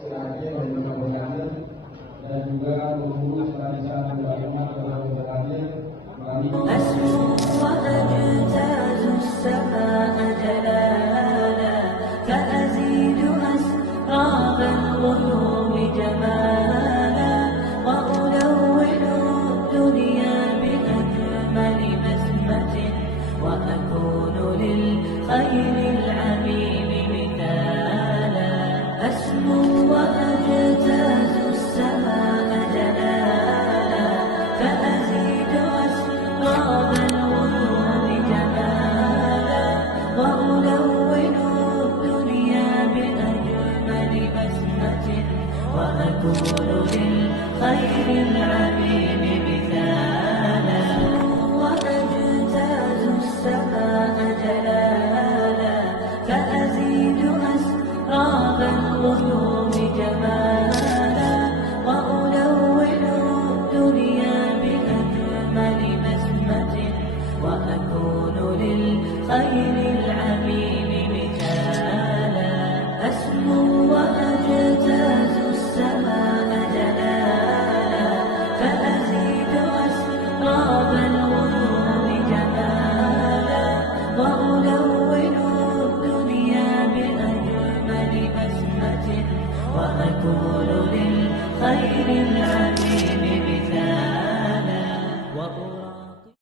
Aceh dan Boyolali dan juga mengurus barisan agama dalam Boyolali خير العميم مثالا أسمو وأجتاز السماء جلالا فأزيد أسراب الغيوم جمالا وألون الدنيا بأجمل بسمة وأكون للخير العميم مثالا وأجتاز السماء جلالا فأزيد أسراب الغيوم جمالا وألون الدنيا بأجمل بسمة وأكون للخير العميم مثالا أسمو وأجتاز السماء جلالا فأزيد أسراب الغيوم جمالا وألون الدنيا بأجمل بسمة وأكون للخير العميم